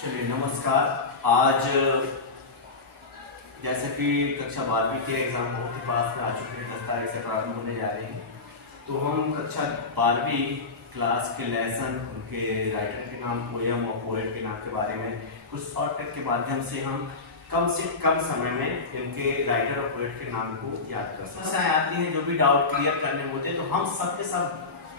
चलिए नमस्कार। आज जैसे कि कक्षा 12वीं के एग्जाम बहुत ही पास में आ चुके हैं, 10 तारीख से प्रारंभ होने जा रहे हैं। तो हम कक्षा 12वीं क्लास के लेसन, उनके राइटर के नाम, पोयम और पोएट के नाम के बारे में कुछ शॉर्टकट के माध्यम से हम कम से कम समय में इनके राइटर और पोएट के नाम को याद कर सकते हैं। समस्याएं आती हैं, जो भी डाउट क्लियर करने होते हैं तो हम सबके सब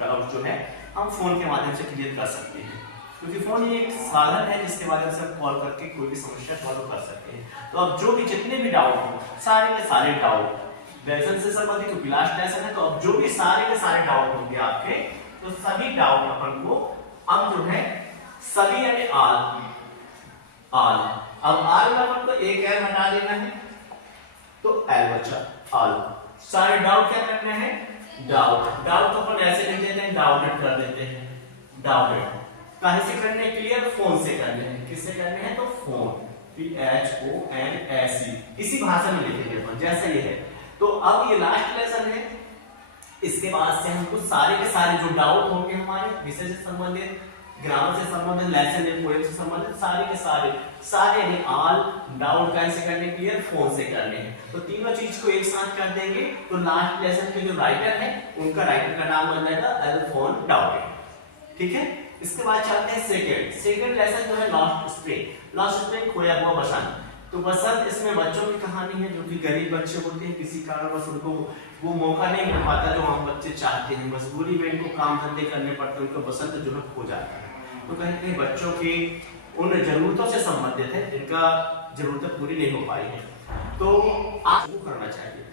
डाउट जो है हम फोन के माध्यम से क्लियर कर सकते हैं, क्योंकि फोन ये एक साधन है जिसके माध्यम से हम कॉल करके कोई भी समस्या सॉल्व कर सकते हैं। तो अब जो भी जितने भी डाउट हो, सारे के सारे डाउट लेसन से संबंधित, क्योंकि लास्ट लेसन है, तो अब जो भी सारे के सारे डाउट होंगे आपके, तो सभी डाउट अपन को अब जो है सभी यानी आल अब आल अपन को एक एल हटा देना है, तो एल बचा आल। सारे डाउट क्या करने हैं? डाउट तो अपन ऐसे लिख देते हैं, डाउटेड कर देते हैं। डाउटेड कहां से करने हैं? क्लियर फोन से करने हैं। किससे करने हैं? तो फोन, PHONSE, इसी भाषा में लिखेंगे अपन जैसा ये है। तो अब ये लास्ट लेसन है, इसके बाद से हमको सारे के सारे जो डाउट होंगे हमारे विषय से संबंधित, ग्रामर से संबंधित, लेसन या पोएम से संबंधित, सारे के सारे यानी ऑल डाउट कैसे करने? क्लियर फोन से करने हैं। तो तीनों चीज को एक साथ कर देंगे तो लास्ट लेसन के जो राइटर है उनका राइटर का नाम बन जाएगा एल्फोन डाउटेड। ठीक है, इसके बाद चलते हैं सेकंड लेसन जो है लॉस्ट स्प्रिंग, खोया हुआ बसंत। तो बसंत इसमें बच्चों की कहानी है, जो कि गरीब बच्चे होते हैं, किसी कारणवश उनको वो मौका नहीं मिल पाता जो हम बच्चे चाहते हैं, मजबूरी में इनको काम धंधे करने पड़ते हैं, उनको बसंत जो है खो जाता है। तो कहीं कहीं बच्चों की उन जरूरतों से संबंधित है जिनका जरूरतें पूरी नहीं हो पाई है, तो आपको करना चाहिए।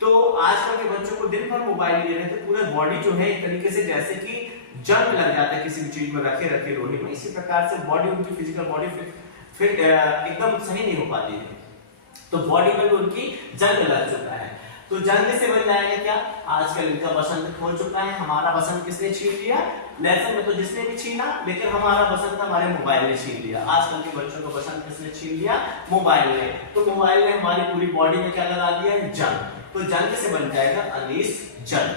तो आजकल के बच्चों को दिन भर मोबाइल लिए रहते, पूरा बॉडी जो है एक तरीके से जैसे कि जंग लग जाता है किसी भी चीज में रखे रोही में, इसी प्रकार से बॉडी, उनकी फिजिकल बॉडी फिर एकदम सही नहीं हो पाती है, तो बॉडी में भी उनकी जंग लग चुका है। तो जंग से बन जाएगा क्या? आजकल इनका बसंत खो चुका है। हमारा बसंत किसने छीन लिया? लेसन में तो जिसने भी छीना, लेकिन हमारा बसंत हमारे मोबाइल ने छीन लिया। आजकल के बच्चों का बसंत किसने छीन लिया? मोबाइल ने। तो मोबाइल ने हमारी पूरी बॉडी में क्या लगा दिया? जंग। तो जंग से बन जाएगा अनीस जंग।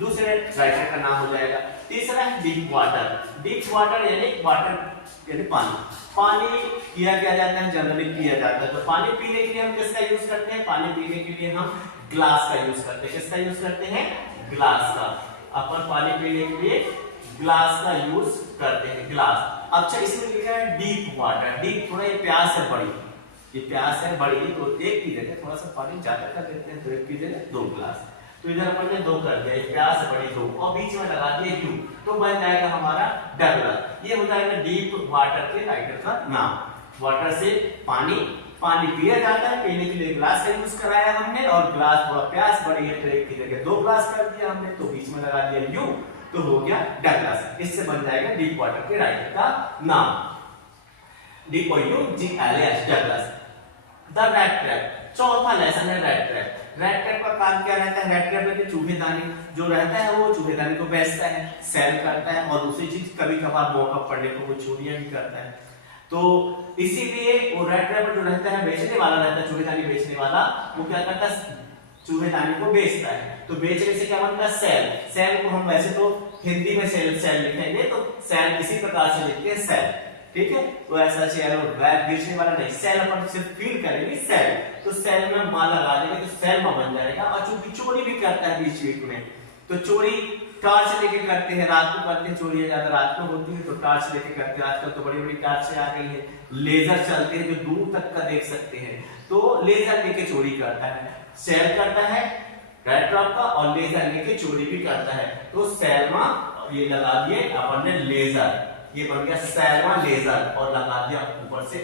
दूसरे राइटर का नाम हो जाएगा। तीसरा है डीप वाटर यानी वाटर यानी पानी किया जाता है, जनरली पिया जाता है। तो पानी पीने के लिए हम किसका यूज करते हैं? पानी पीने के लिए हम ग्लास का यूज करते हैं। किसका यूज करते हैं? ग्लास का। अपन पानी पीने के लिए ग्लास का यूज करते हैं, ग्लास। अच्छा, इसमें लिखा है डीप वाटर। डीप थोड़ा ये प्यास है बड़ी, ये प्यास है बड़ी, तो एक की जगह थोड़ा सा पानी ज्यादा कर देते हैं, तो एक की जगह 2 ग्लास। तो इधर अपन ने 2 कर दिया, प्यास बड़ी 2, और बीच में लगा दिया यू, तो बन जाएगा हमारा डगलस। ये हो जाएगा डीप वाटर के राइटर का नाम। वाटर से पानी पिया जाता है, पीने के लिए ग्लास का यूज कराया हमने, और ग्लास थोड़ा प्यास बड़ी है तो एक की जगह 2 ग्लास कर दिया हमने, तो बीच में लगा दिया यू, तो हो गया डगलस। इससे बन जाएगा डीप वाटर के राइटर का नाम, DOUGLAS, Douglas. The rat trap, चौथा लेसन है रैट ट्रैप। रैट ट्रैप का काम क्या रहता है? रैट ट्रैप में चूहेदानी जो रहता है वो चूहेदानी को बेचता है, सेल करता है, और दूसरी चीज कभी कभार मौका पड़ने पर वो चोरियां भी करता है। तो इसीलिए वो रैट ट्रैप जो रहता है, बेचने वाला रहता है, चूहेदानी बेचने वाला, वो क्या करता है? चूहेदानी को बेचता है। तो बेचने से क्या बनता है? सेल को हम वैसे तो हिंदी में सेल लिखेंगे, तो सेल इसी प्रकार से लिखते हैं, सेल। ठीक है, तो ऐसा चेयर और बैग बेचने वाला नहीं, सेल अपन सिर्फ फील करेंगे, सेल। तो सेल में माल लगा देंगे तो सेल में बन जाएगा। और चूंकि चोरी भी करता है बीच में, तो चोरी टॉर्च लेके करते हैं, रात को करते हैं, चोरी ज्यादा रात को होती है, तो टॉर्च लेके करते हैं। आजकल तो बड़ी टॉर्च आ गई है, लेजर चलते हैं जो दूर तक का देख सकते हैं, तो लेजर लेके चोरी करता है, सेल करता है रैट ट्रैप का, और लेजर लेके चोरी भी करता है। तो सेल में ये लगा दिए अपन ने लेजर, ये बन गया सेल्मा लेजर, और लगा दिया ऊपर से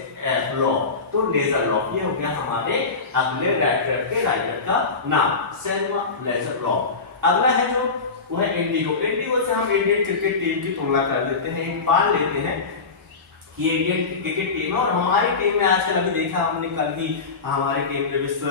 लॉक, तो लेजर लॉक। ये हो गया हमारे अगले रैट ट्रैप के राइटर का नाम, सेल्मा लेजर लॉक। अगला है जो वो है इंडिगो से हम इंडियन क्रिकेट टीम की तुलना कर देते हैं, मान लेते हैं कि इंडियन क्रिकेट टीम है, और हमारी टीम में आजकल अभी देखा हमने कल ही हमारी टीम ने विश्व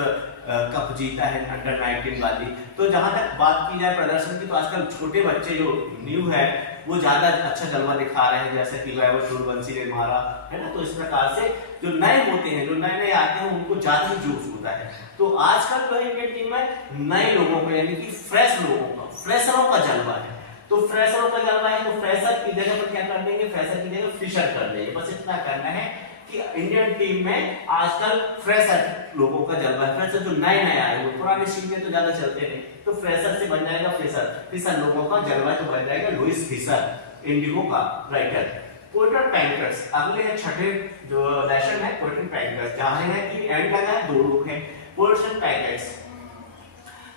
कप जीता है अंडर 19 वाली। तो जहां तक बात की जाए प्रदर्शन की, तो आजकल छोटे बच्चे जो न्यू है वो ज्यादा अच्छा जलवा दिखा रहे हैं, जैसे कि वैभव सूर्यवंशी ने मारा है ना। तो इस प्रकार से जो नए होते हैं, जो नए आते हैं, उनको ज्यादा ही जोश होता है। तो आजकल जो इंडियन टीम में नए लोगों को यानी कि फ्रेशरों का जलवा है। तो फ्रेशरों का जलवा है, तो फ्रेशर की जगह पर क्या कर देंगे? फ्रेशर की जगह फिशर कर देंगे। बस इतना करना है, कि इंडियन टीम में आजकल फ्रेशर लोगों का जलवा है, फ्रेशर जो नए नए आए, वो पुराने टीम में तो ज्यादा चलते नहीं, तो फ्रेशर से बन जाएगा फिशर, फिशर लोगों का जलवा तो बन जाएगा लुइस फिशर, इंडिगो का राइटर। पोर्टल टैंकर्स अगले है, छठे जो लेसन है पोर्टल टैंकर्स, जहां है कि एंड लगा है, दो लोग हैं। पोर्टल टैंकर्स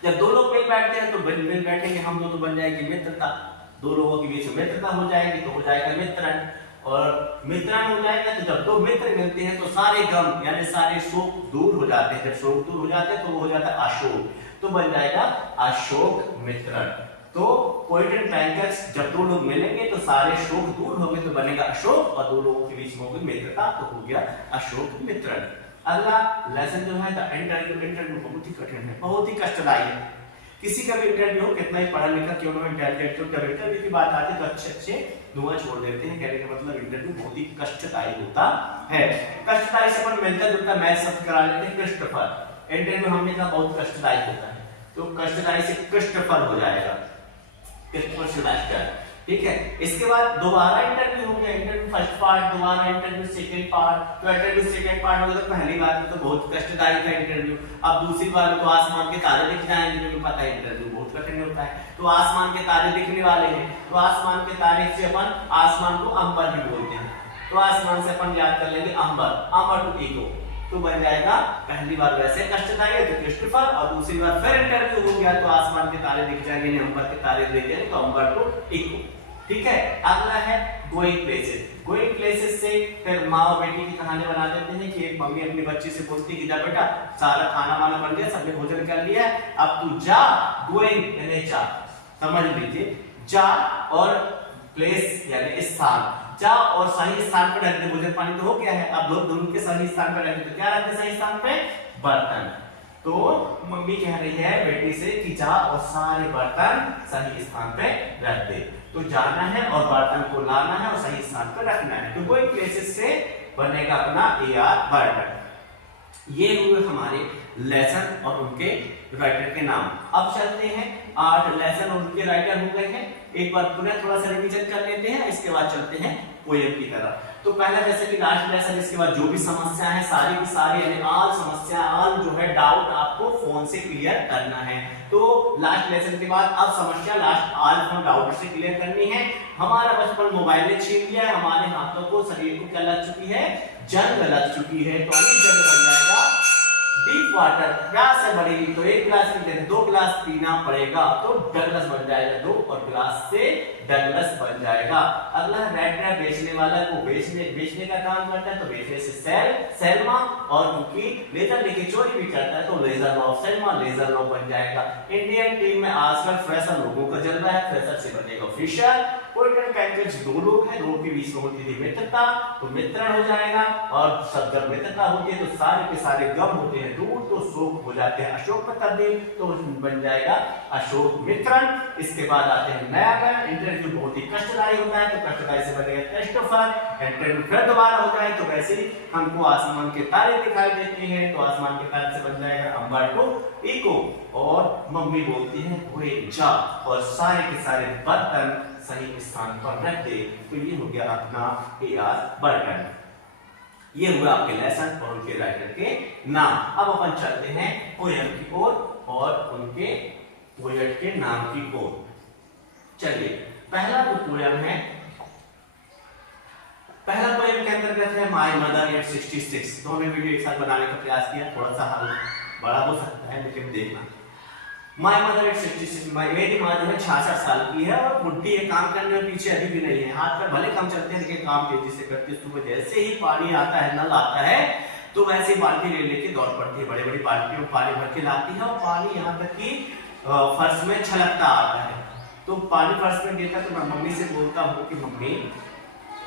जब दो लोग मिल बैठते हैं तो मिल बैठेंगे हम दो, तो बन जाएगी मित्रता, दो लोगों के बीच मित्रता हो जाएगी तो हो जाएगा मित्रण, और मित्रण हो जाएगा तो जब दो मित्र मिलते हैं तो सारे गम यानी सारे शोक दूर हो जाते हैं, जब शोक दूर हो जाते हैं तो वो हो जाता है अशोक, तो बन जाएगा अशोक मित्रण। तो पोएट एंड टैंकर्स जब दो लोग मिलेंगे तो सारे शोक दूर होंगे तो बनेगा अशोक, और दो लोगों के बीच में होगी मित्रता तो हो गया अशोक मित्रण। अगला लेसन जो है इंटरव्यू बहुत ही कठिन है, बहुत ही कष्टदायी है। किसी का भी इंटरव्यू हो, कितना ही पढ़ा लिखा क्यों ना इंटेलिजेंट क्यों, जब इंटरव्यू की बात आती है तो अच्छे धुआं छोड़ देते हैं, कहने का मतलब इंटरव्यू बहुत ही कष्टदायी होता है। कष्टदायी से अपन मिलता जुलता मैच शब्द करा लेते हैं क्रिस्टोफर, इंटरव्यू हमने कहा बहुत कष्टदायी होता है, तो कष्टदायी से क्रिस्टोफर हो जाएगा, क्रिस्टोफर सिल्वेस्टर, ठीक है। इसके बाद दोबारा इंटरव्यू हो गया, इंटरव्यू फर्स्ट पार्ट, दोबारा इंटरव्यू सेकंड पार्ट, तो इंटरव्यू सेकंड पार्ट हो गया, तो पहली बार में तो बहुत कष्टदायी था इंटरव्यू, अब दूसरी बार में तो आसमान के तारे दिख जाएंगे, क्योंकि पता है इंटरव्यू बहुत कठिन होता है, तो आसमान के तारे दिखने वाले हैं, तो आसमान के तारे से अपन आसमान को अंबर भी बोलते हैं, तो आसमान से अपन याद कर लेंगे अंबर, अंबर टू ईगो, तो बन जाएगा पहली बार वैसे कष्टदायी है तो क्रिस्टोफर, और दूसरी बार फिर इंटरव्यू हो गया तो आसमान के तारे दिख जाएंगे, अंबर के तारे दिख जाएंगे, तो अंबर टू ईगो, ठीक है। अगला है गोइंग प्लेसेस, गोइंग प्लेसेस से फिर माँ और बेटी की कहानी बना देते हैं कि एक मम्मी अपनी बच्ची से बोलती है कि जा बेटा सारा खाना वाना बन गया, सबने भोजन कर लिया है, अब तू जा, गोइंग यानी जा, समझ लीजिए, जा और प्लेस यानी स्थान, जा और सही स्थान पर रखते, भोजन पानी तो हो गया है, अब दोनों के सही स्थान पर रखते, तो क्या रखते सही स्थान पे, बर्तन, तो मम्मी कह रही है बेटी से कि जा और सारे बर्तन सही स्थान पे रख दे, तो जाना है और बर्तन को लाना है और सही स्थान पर रखना है, तो कोई प्लेसेस से बनेगा अपना AR बर्तन। ये हुए हमारे लेसन और उनके राइटर के नाम। अब चलते हैं 8 लेसन और उनके राइटर हो गए हैं, एक बार पुनः थोड़ा सा रिवीजन कर लेते हैं, इसके बाद चलते हैं पोएम की तरफ। तो पहला जैसे कि लास्ट लेसन, इसके बाद जो भी समस्या है सारी की सारी यानी ऑल समस्या, ऑल जो है डाउट आपको फोन से क्लियर करना है, तो लास्ट लेसन के बाद अब समस्या लास्ट ऑल फ्रॉम डाउट से क्लियर करनी है। हमारा बचपन मोबाइल ने छीन लिया है, हमारे हाथों को शरीर को क्या लग चुकी है, जंग लग चुकी है, तो अभी जंग बन जाएगा डीप वाटर, प्यास से बढ़ेगी तो एक गिलास पीते हैं, 2 गिलास पीना पड़ेगा तो डगलस बन जाएगा, 2 और गिलास से डगलस बन जाएगा। अगला रेड क्रैप बेचने वाला को बेचने का काम करता है, तो बेचने से सेल्मा, और क्योंकि लेजर लेके चोरी भी करता है तो लेजर लॉ सेल्मा, लेजर लॉ बन जाएगा। इंडियन टीम में आजकल फ्रेशर लोगों का जलवा है, फ्रेशर से बनेगा फिशर। पोएट टैंकर्स 2 लोग हैं, 2 के बीच में होती थी मित्रता, तो मित्रण हो जाएगा, और सब जब मित्रता होती है तो सारे के सारे गम होते हैं दूर, तो शोक हो जाते हैं अशोक में तब्दील, तो बन जाएगा अशोक मित्रण। इसके बाद आते हैं नया गण, इंटरव्यू बहुत ही कष्टदायी होता है, तो कष्टदायी से बनेगा क्रिस्टोफर, इंटरव्यू फिर दोबारा होता है तो वैसे ही हमको आसमान के तारे दिखाई देते हैं, तो आसमान के तारे से बन जाएगा अंबर टू ईगो, और मम्मी बोलती है ओए जा और सारे के सारे बर्तन सही स्थान पर रख दे, तो ये हो गया अपना AR बर्तन। ये हुआ आपके लेसन और उनके राइटर के नाम। अब अपन चलते हैं पोएम की ओर और उनके पोएट के नाम की ओर। चलिए, पहला जो पोएम है, पहला पोएम के अंतर्गत है माय मदर एट 66। तो हमने वीडियो एक साथ बनाने का प्रयास किया, थोड़ा सा बड़ा हो सकता है लेकिन देखना। माय मदर एट 66, मेरी माँ जो है 66 साल की है और बुढ़ी है, काम करने में पीछे अभी भी नहीं है, हाथ पर भले कम चलते हैं लेकिन काम तेजी से करती है। सुबह जैसे ही पानी आता है, नल आता है, तो वैसे ही बाल्टी ले लेके दौड़ पड़ती है, बड़ी बड़ी बाल्टियों में पानी भर के लाती है, और पानी यहाँ तक कि फर्श में छलकता आता है, तो पानी फर्श में गिरता, तो मैं मम्मी से बोलता हूँ कि मम्मी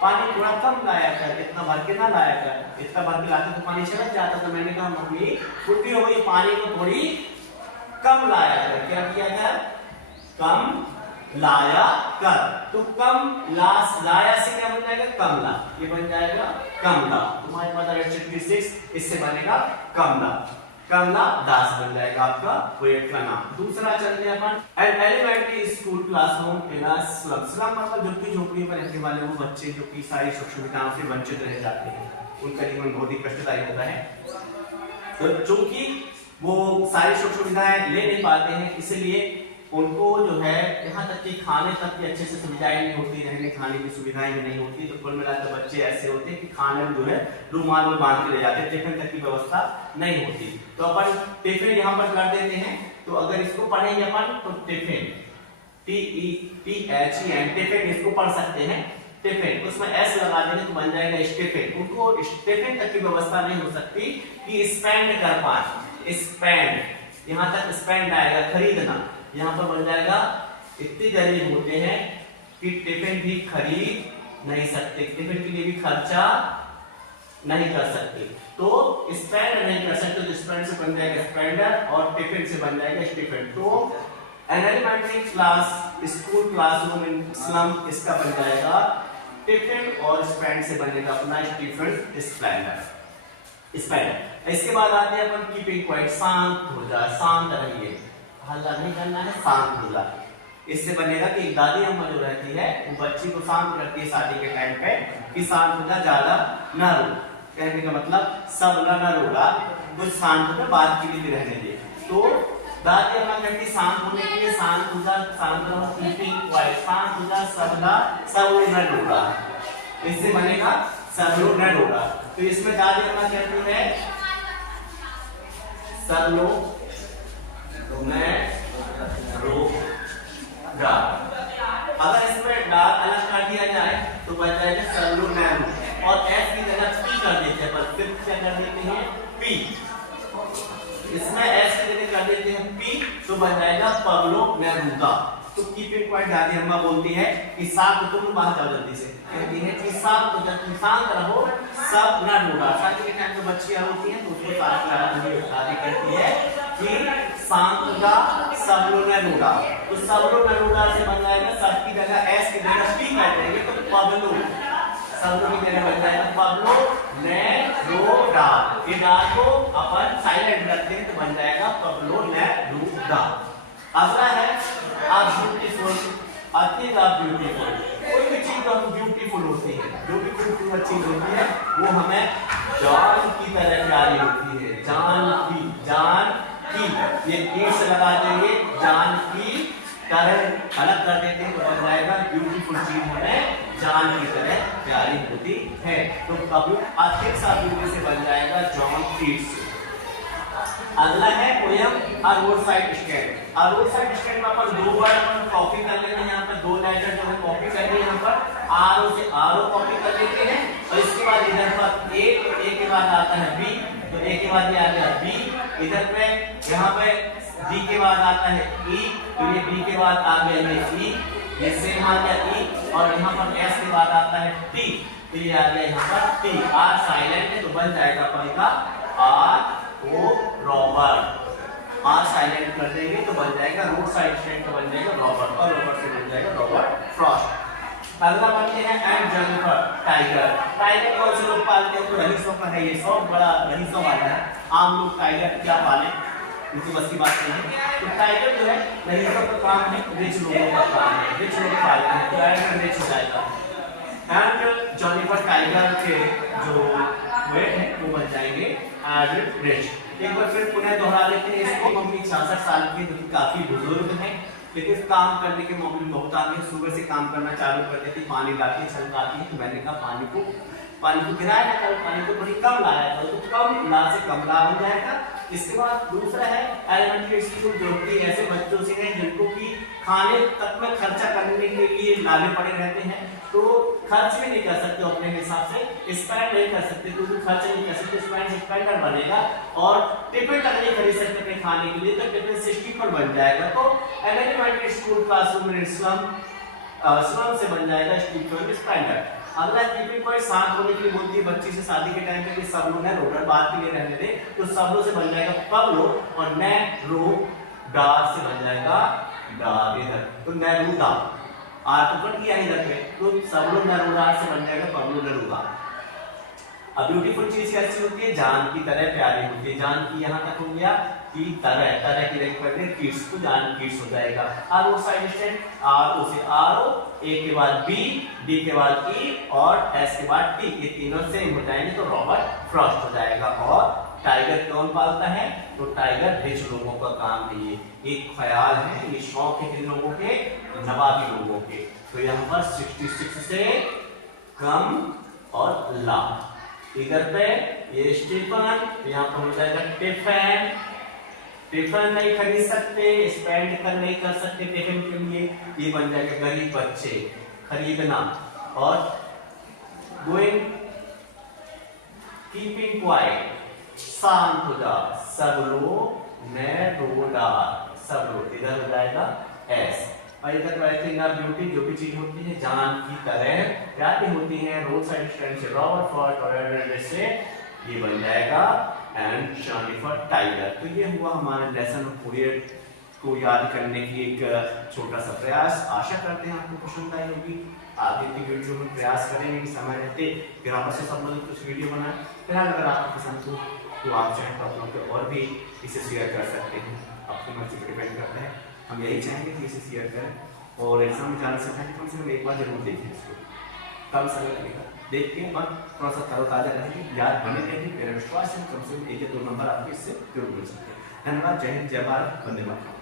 पानी थोड़ा कम लाया कर, इतना भर के ना लाया कर, इतना भर के लाते तो पानी छलक जाता। तो मैंने कहा मम्मी बुढ़ी हो गई, पानी को थोड़ी कम लाया कर। क्या किया कर, कम लाया कर, तो कम लाया से क्या बन जाएगा, कमला, ये बन जाएगा कमला। तुम्हारे पास 66, इससे बनेगा कमला। कमला दास बन जाएगा आपका पोएट का नाम। दूसरा चलते हैं अपन an elementary school classroom in a slum. Slum मतलब झुग्गी झोपड़ी में रहने वाले वो बच्चे जो कि सारी सुख सुविधाओं से वंचित रह जाते हैं, उनका जीवन बहुत ही कष्टदायी होता है। तो चूंकि वो सारी सुख सुविधाएं ले नहीं पाते हैं, इसलिए उनको जो है यहाँ तक कि खाने तक की अच्छे से सुविधाएं नहीं होती, रहने खाने की सुविधाएं भी नहीं होती। तो कुल मिलाकर बच्चे ऐसे होते हैं कि खाने में जो है रूमाल में बांध के ले जाते हैं, टिफिन तक की व्यवस्था नहीं होती। तो अपन टिफिन यहाँ पर कर देते हैं। तो अगर इसको पढ़ेंगे अपन तो टिफिन TEPHEN टिफिन इसको पढ़ सकते हैं टिफिन, उसमें एस लगा देंगे तो बन जाएगा स्टिफिन। उनको टिफिन तक की व्यवस्था नहीं हो सकती कि स्पेंड कर पाए। स्पेंड यहाँ तक स्पेंड आएगा खरीदना, यहाँ पर बन जाएगा इतने गरीब होते हैं कि टिफिन भी खरीद नहीं सकते, टिफिन के लिए भी खर्चा नहीं कर सकते। तो स्पेंड नहीं कर सकते तो स्पेंड से बन जाएगा स्पेंडर और टिफिन से बन जाएगा स्टिफिन। तो an elementary class school classroom in slum इसका बन जाएगा टिफिन और स्पेंड से बनेगा अपना स्टिफिन स्पेंडर। इसके बाद आते हैं अपन कीपिंग क्वाइट, शांत हो जा, शांत रहिए, हल्ला नहीं करना है, शांत हो जा। इससे बनेगा कि एक दादी अम्मा जो रहती है वो बच्ची को शांत रखती है शादी के टाइम पे कि शांत हो जा, ज्यादा ना रो। कहने का मतलब सब ना रोगा, कुछ शांत होकर बात के लिए भी रहने दे। तो दादी अम्मा कहती शांत होने के लिए शांत हो जा, शांत रहो, कीपिंग क्वाइट, शांत हो जा, सब लोग न रोगा। इससे बनेगा सब लोग न रोगा। तो इसमें दादी अम्मा कहती है सब लोग मैं रोगा। अगर इसमें डार अलग कर दिया जाए तो बन जाएगा सल्लू नैरू, और एस की जगह पी कर देते हैं, पर फिर क्या कर देते हैं पी। इसमें एस की जगह कर देते हैं पी तो बन जाएगा पगलो नैरूगा। तो कीपिंग पॉइंट दादी अम्मा बोलती है कि साथ तुम बाहर जाओ जल्दी से, कहती है कि साथ तो जब तुम शांत रहो सब ना डूबा। शादी के टाइम पे बच्चियां होती हैं तो उसको साथ शादी करती है कि शांत का सब लोग न डूबा। तो सब लोग न डूबा से बन जाएगा सब की जगह एस की जगह पी कर देंगे तो पगलो, सब लोग की जगह बन जाएगा पगलो ने रोडा। ये डा को अपन साइलेंट रखते हैं तो बन जाएगा पगलो ने रोडा। अगला है आप ब्यूटीफुल, अति ब्यूटीफुल। कोई भी चीज जो ब्यूटीफुल होती है, जो भी खूबसूरत चीज होती है वो हमें जान की तरह प्यारी होती है। जान की ये ई से लगा देंगे, जान की तरह अलग कर देते हैं तो बन जाएगा ब्यूटीफुल चीज हमें जान की तरह प्यारी होती है। तो कभी अधिक सा ब्यूटी से बन जाएगा जॉन कीट्स। अगला है पोयम अ रोड साइड स्टैंड। अ रोड साइड स्टैंड में अपन दो वर्ड अपन कॉपी कर लेते हैं, यहाँ पर दो लेटर जो है कॉपी करते हैं, यहाँ पर आर से आर कॉपी कर लेते हैं और इसके बाद इधर पर ए, तो ए के बाद आता है बी, तो ए के बाद ये आ गया बी, इधर पे यहाँ पे डी के बाद आता है ई, तो ये बी के बाद आ गया ये ई, ये सेम आ गया ई, और यहाँ पर एस के बाद आता है टी, तो ये आ गया यहाँ पर टी। आर साइलेंट है तो बन जाएगा अपन का R O Robert. R silent कर देंगे तो बन जाएगा रोड साइड स्टैंड का बन जाएगा रॉबर्ट, और रॉबर्ट से बन जाएगा रॉबर्ट फ्रॉस्ट। अगला बनते हैं एंड जेनिफर टाइगर। टाइगर कौन से लोग पालते हैं तो रहीसों का है, ये शौक बड़ा रहीसों वाला है। आम लोग टाइगर क्या पाले उनकी बस की बात नहीं है। तो टाइगर जो है रहीसों का काम है, रिच लोगों का काम है, रिच लोग पालते हैं तो टाइगर रिच हो जाएगा। एंड जेनिफर टाइगर के जो वेट है वो बन जाएंगे एवरेज रिच। एक बार फिर पुनः दोहरा लेते हैं इसको। मम्मी 66 साल की, जो कि काफी बुजुर्ग हैं, लेकिन काम करने के मामले में बहुत आगे सुबह से काम करना चालू कर देती, पानी लाती छलकाती है। तो मैंने कहा पानी को गिराया ना करो, पानी को थोड़ी कम लाया करो, तो कम ला से कम ला हो जाएगा। इसके बाद दूसरा है एलिमेंट्री स्कूल, जो कि ऐसे बच्चों से हैं जिनको की खाने तक में खर्चा करने के लिए लाले पड़े रहते हैं, तो खर्च भी नहीं कर सकते अपने हिसाब से, स्पेंड नहीं कर सकते, क्योंकि खर्च नहीं कर सकते, स्पेंडर बनेगा। और टिफिन तक नहीं खरीद सकते अपने खाने के लिए, तो टिफिन 60 बन जाएगा। तो elementary school classroom in slum से बन जाएगा स्टीफन स्पेंडर। अगला कीपिंग पॉइंट शांत होने के लिए बोलती है बच्ची से शादी के टाइम पे कि सब लोग ने रोडर बात के लिए रहने दे, तो सब लोग से बन जाएगा पब्लो, और ने रो डार से बन जाएगा डार इधर, तो नेरूदा। आर तो कट गया इधर पे, तो सब लोग नेरूदा से बन जाएगा पब्लो नेरूदा। अब ब्यूटीफुल चीज कैसी होती है, जान की तरह प्यारी होती है। जान की यहाँ तक हो गया कि तरह तरह की रही पढ़ने किड्स तो जान किड्स हो जाएगा। R O side stand, R O से आर ओ, ए के बाद बी, बी के बाद ई और एस के बाद टी, ये तीनों सेम हो जाएंगे तो रॉबर्ट फ्रॉस्ट हो जाएगा। और टाइगर कौन पालता है, तो टाइगर रिच लोगों का काम है। ये एक ख्याल है, ये शौक है किन लोगों के, नवाबी लोगों के। तो यहाँ पर 66 से कम और ला, इधर पे ये स्टीफन, यहाँ पर हो जाएगा टिफिन। टिफिन नहीं खरीद सकते, स्पेंड नहीं कर सकते टिफिन के लिए, ये बन जाएगा गरीब बच्चे, खरीदना। और गोइंग, कीपिंग क्वाइट, शांत हो जा, सब लोग ने रोडार, सब लोग, इधर हो जाएगा एस। और इधर राइटिंग ऑफ ब्यूटी, जो भी चीज होती है जान की तरह प्यारी होती है। रोड साइड स्टैंड से रॉबर्ट फ्रॉस्ट और एडवर्ड से ये बन जाएगा एंड शानी फॉर टाइगर। तो ये हुआ हमारा लेसन पूरे को याद करने की एक छोटा सा प्रयास। आशा करते हैं आपको पसंद आई होगी। आगे की वीडियो में प्रयास करेंगे कि समय रहते ग्रामर से संबंधित कुछ वीडियो बनाए। फिलहाल अगर आपको पसंद हो तो आप चाहें तो आप लोग और भी इसे शेयर कर सकते हैं, आपकी मर्जी पर डिपेंड करता है। हम यही चाहेंगे कि इसे शेयर करें और एग्जाम में जाने से पहले कम से कम एक बार जरूर देखें इसको, कम समय लगेगा, देख के और थोड़ा सा तरोताजा रहेगी, याद बने रहेगी। मेरा विश्वास है कम से कम 1 या 2 नंबर आपको इससे जरूर मिल सकते हैं। धन्यवाद। जय हिंद, जय भारत, वंदे मातरम।